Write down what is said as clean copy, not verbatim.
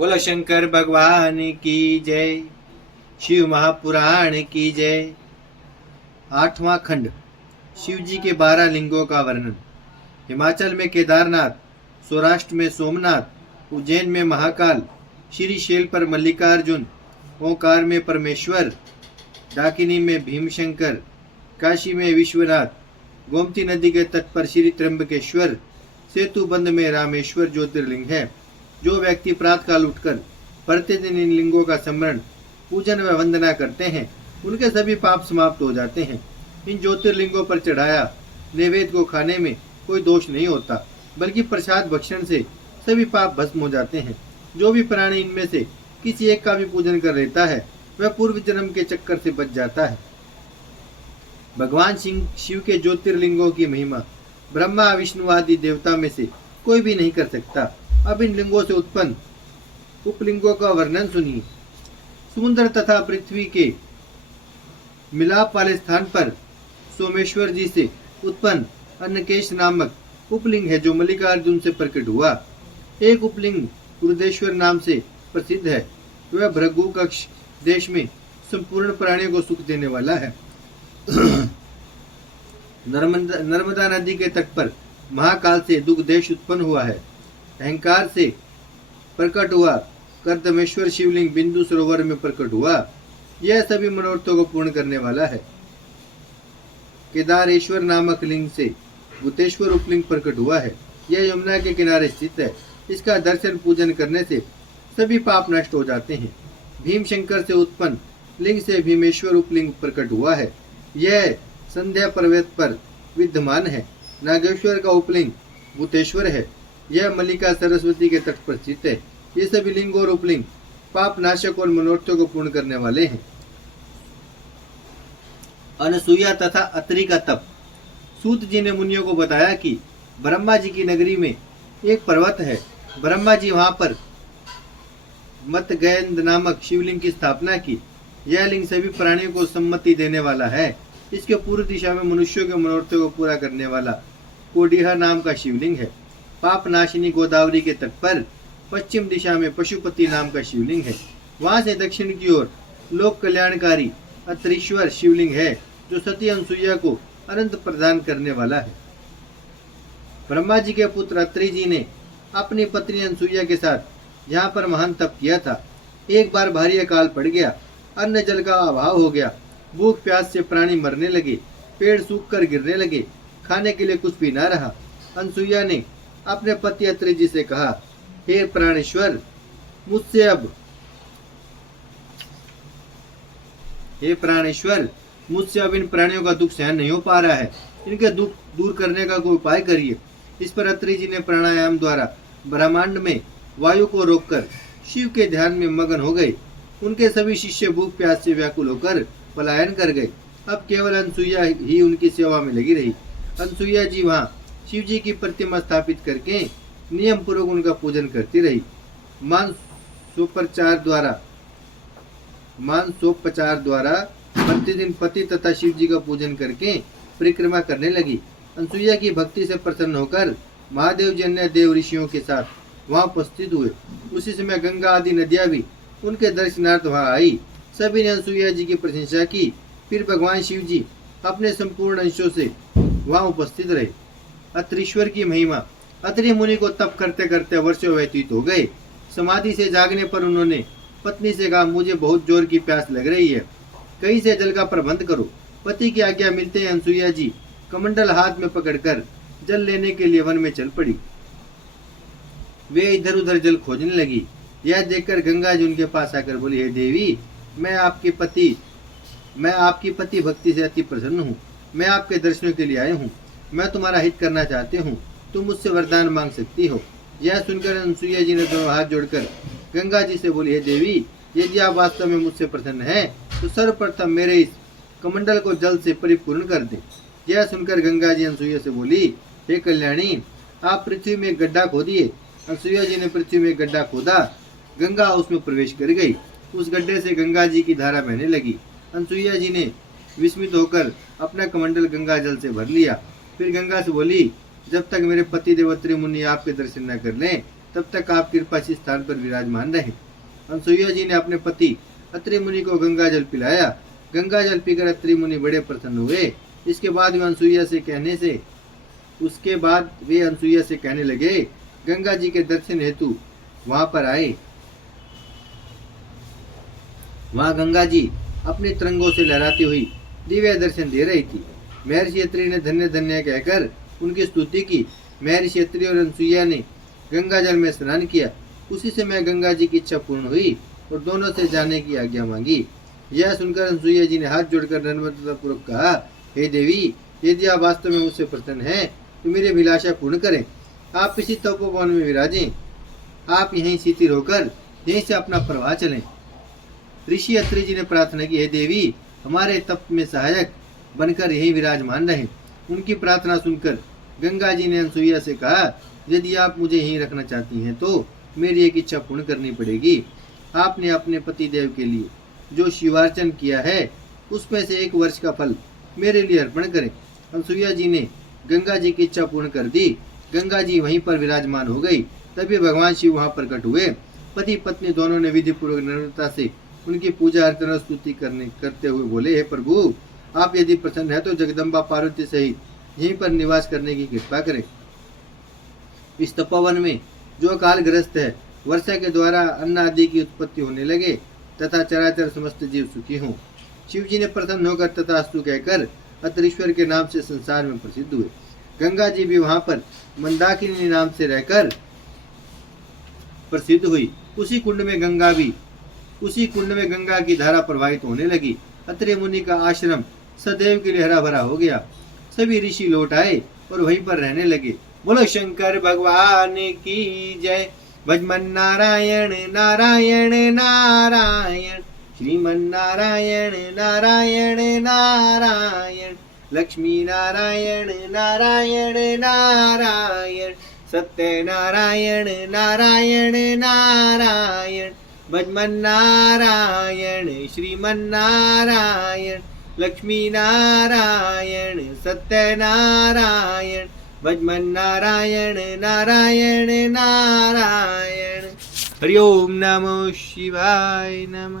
बोलो शंकर भगवान की जय। शिव महापुराण की जय। 8वां खंड, शिव जी के 12 लिंगों का वर्णन। हिमाचल में केदारनाथ, सौराष्ट्र में सोमनाथ, उज्जैन में महाकाल, श्रीशैल पर मल्लिकार्जुन, ओंकार में परमेश्वर, डाकिनी में भीमशंकर, काशी में विश्वनाथ, गोमती नदी के तट पर श्री त्र्यंबकेश्वर, सेतुबंध में रामेश्वर ज्योतिर्लिंग है। जो व्यक्ति प्रातःकाल उठकर प्रतिदिन इन लिंगों का स्मरण, पूजन व वंदना करते हैं, उनके सभी पाप समाप्त हो जाते हैं। इन ज्योतिर्लिंगों पर चढ़ाया नैवेद्य को खाने में कोई दोष नहीं होता, बल्कि प्रसाद भक्षण से सभी पाप भस्म हो जाते हैं। जो भी प्राणी इनमें से किसी एक का भी पूजन कर लेता है, वह पूर्व जन्म के चक्कर से बच जाता है। भगवान शिव के ज्योतिर्लिंगों की महिमा ब्रह्मा विष्णु आदि देवता में से कोई भी नहीं कर सकता। अब इन लिंगों से उत्पन्न उपलिंगों का वर्णन सुनिए। समुद्र तथा पृथ्वी के मिलाप वाले स्थान पर सोमेश्वर जी से उत्पन्न अन्नकेश नामक उपलिंग है, जो मल्लिकार्जुन से प्रकट हुआ। एक उपलिंग गुरुदेश्वर नाम से प्रसिद्ध है। वह भृगु कक्ष देश में संपूर्ण प्राणियों को सुख देने वाला है। नर्मदा नदी के तट पर महाकाल से दुग्धेश उत्पन्न हुआ है। अहंकार से प्रकट हुआ कर्दमेश्वर शिवलिंग बिंदु सरोवर में प्रकट हुआ। यह सभी मनोरथों को पूर्ण करने वाला है। केदारेश्वर नामक लिंग से भूतेश्वर उपलिंग प्रकट हुआ है। यह यमुना के किनारे स्थित है। इसका दर्शन पूजन करने से सभी पाप नष्ट हो जाते हैं। भीमशंकर से उत्पन्न लिंग से भीमेश्वर उपलिंग प्रकट हुआ है। यह संध्या पर्वत पर विद्यमान है। नागेश्वर का उपलिंग भूतेश्वर है। यह मल्लिका सरस्वती के तट पर स्थित है। ये सभी लिंग और उपलिंग पाप नाशक और मनोरथों को पूर्ण करने वाले हैं। अनसुईया तथा अत्रि का तप। सूत जी ने मुनियों को बताया कि ब्रह्मा जी की नगरी में एक पर्वत है। ब्रह्मा जी वहां पर मतगयंद नामक शिवलिंग की स्थापना की। यह लिंग सभी प्राणियों को सम्मति देने वाला है। इसके पूर्व दिशा में मनुष्यों के मनोरथों को पूरा करने वाला कोडिहा नाम का शिवलिंग है। पाप नाशिनी गोदावरी के तट पर पश्चिम दिशा में पशुपति नाम का शिवलिंग है। वहां से दक्षिण की ओर लोक कल्याणकारी अत्रीश्वर शिवलिंग है, जो सती अनसुईया को अनंत प्रदान करने वाला है। ब्रह्मा जी के पुत्र अत्रि जी ने अपनी पत्नी अनसुईया के साथ यहाँ पर महान तप किया था। एक बार भारी अकाल पड़ गया। अन्न जल का अभाव हो गया। भूख प्यास से प्राणी मरने लगे। पेड़ सूख कर गिरने लगे। खाने के लिए कुछ भी न रहा। अनसुईया ने अपने पति अत्रि जी से कहा, हे प्राणेश्वर, मुझसे अब इन प्राणियों का दुख सहन नहीं हो पा रहा है। इनके दुख दूर करने का कोई उपाय करिए। इस पर अत्रि जी ने प्राणायाम द्वारा ब्रह्मांड में वायु को रोककर शिव के ध्यान में मगन हो गए। उनके सभी शिष्य भूख प्यास से व्याकुल होकर पलायन कर गए। अब केवल अनसुईया ही उनकी सेवा में लगी रही। अनसुईया जी वहाँ शिव जी की प्रतिमा स्थापित करके नियम पूर्वक उनका पूजन करती रही। मानसोपचार द्वारा प्रतिदिन पति तथा शिव जी का पूजन करके परिक्रमा करने लगी। अनसुईया की भक्ति से प्रसन्न होकर महादेव जी अन्य देव ऋषियों के साथ वहां उपस्थित हुए। उसी समय गंगा आदि नदियां भी उनके दर्शनार्थ वहां आई। सभी ने अनसुईया जी की प्रशंसा की। फिर भगवान शिव जी अपने संपूर्ण अंशों से वहां उपस्थित रहे। अत्रीश्वर की महिमा। अत्रि मुनि को तप करते करते वर्षों व्यतीत हो गए। समाधि से जागने पर उन्होंने पत्नी से कहा, मुझे बहुत जोर की प्यास लग रही है, कहीं से जल का प्रबंध करो। पति की आज्ञा मिलते ही अनसुईया जी कमंडल हाथ में पकड़कर जल लेने के लिए वन में चल पड़ी। वे इधर उधर जल खोजने लगी। यह देखकर गंगा जी उनके पास आकर बोली, हे देवी, मैं आपकी पति भक्ति से अति प्रसन्न हूँ। मैं आपके दर्शनों के लिए आया हूँ। मैं तुम्हारा हित करना चाहती हूँ। तुम मुझसे वरदान मांग सकती हो। यह सुनकर अनसुईया जी ने दोनों हाथ जोड़कर गंगा जी से बोली, हे देवी, यदि आप वास्तव में मुझसे प्रसन्न हैं, तो सर्वप्रथम मेरे इस कमंडल को जल से परिपूर्ण कर दें। यह सुनकर गंगा जी अनसुईया से बोली, हे कल्याणी, आप पृथ्वी में एक गड्ढा खोदिए। अनसुईया जी ने पृथ्वी में एक गड्ढा खोदा। गंगा उसमें प्रवेश कर गई। उस गड्ढे से गंगा जी की धारा बहने लगी। अनसुईया जी ने विस्मित होकर अपना कमंडल गंगा जल से भर लिया। फिर गंगा से बोली, जब तक मेरे पति देवत्री मुनि आपके दर्शन न कर लें, तब तक आप कृपासी स्थान पर विराजमान रहे। अनसुईया जी ने अपने पति अत्रि मुनि को गंगा जल पिलाया। गंगा जल पीकर अत्रि मुनि बड़े प्रसन्न हुए। उसके बाद वे अनसुईया से कहने लगे, गंगा जी के दर्शन हेतु वहां पर आए। वहां गंगा जी अपने तरंगों से लहराती हुई दिव्य दर्शन दे रही थी। महर्षि अत्रि ने धन्य धन्य कहकर उनकी स्तुति की। महर्षि अत्रि और अनसुईया ने गंगा जल में स्नान किया। उसी समय गंगा जी की इच्छा पूर्ण हुई और दोनों से जाने की आज्ञा मांगी। यह सुनकर अनसुईया जी ने हाथ जोड़कर नम्रता पूर्वक कहा, हे देवी, यदि आप वास्तव में मुझसे प्रसन्न हैं तो मेरी अभिलाषा पूर्ण करें। आप इसी तपोवन में विराजें। आप यहीं शिथिल होकर यहीं से अपना प्रवाह चलें। ऋषि अत्रि जी ने प्रार्थना की, हे देवी, हमारे तप में सहायक बनकर यहीं विराजमान रहें। उनकी प्रार्थना सुनकर गंगा जी ने अनसुईया से कहा, यदि आप मुझे यहीं रखना चाहती हैं तो मेरी एक इच्छा पूर्ण करनी पड़ेगी। आपने अपने पति देव के लिए जो शिवार्चन किया है उसमें से 1 वर्ष का फल मेरे लिए अर्पण करें। अनसुईया जी ने गंगा जी की इच्छा पूर्ण कर दी। गंगा जी वहीं पर विराजमान हो गई। तभी भगवान शिव वहां प्रकट हुए। पति पत्नी दोनों ने विधि पूर्वक नम्रता से उनकी पूजा अर्चना स्तुति करते हुए बोले, हे प्रभु, आप यदि प्रसन्न है तो जगदम्बा पार्वती सहित यहीं पर निवास करने की कृपा करें। इस तपोवन में जो कालग्रस्त है, वर्षा के द्वारा अन्न आदि की उत्पत्ति होने लगे तथा चराचर समस्त जीव सुखी हों। शिव जी ने प्रसन्न होकर तथास्तु कहकर अत्रीश्वर के नाम से संसार में प्रसिद्ध हुए। गंगा जी भी वहां पर मंदाकिनी नाम से रहकर प्रसिद्ध हुई। उसी कुंड में गंगा की धारा प्रवाहित होने लगी। अत्रि मुनि का आश्रम सदैव के लिए हरा भरा हो गया। सभी ऋषि लौट आए और वहीं पर रहने लगे। बोलो शंकर भगवान की जय। भजमन नारायण नारायण नारायण, श्रीमन नारायण नारायण नारायण, लक्ष्मी नारायण नारायण नारायण, सत्य नारायण नारायण नारायण, भजमन नारायण श्रीमन नारायण, लक्ष्मी नारायण सत्य नारायण, भजमन नारायण नारायण नारायण। हरि ओम नमो शिवाय नमः।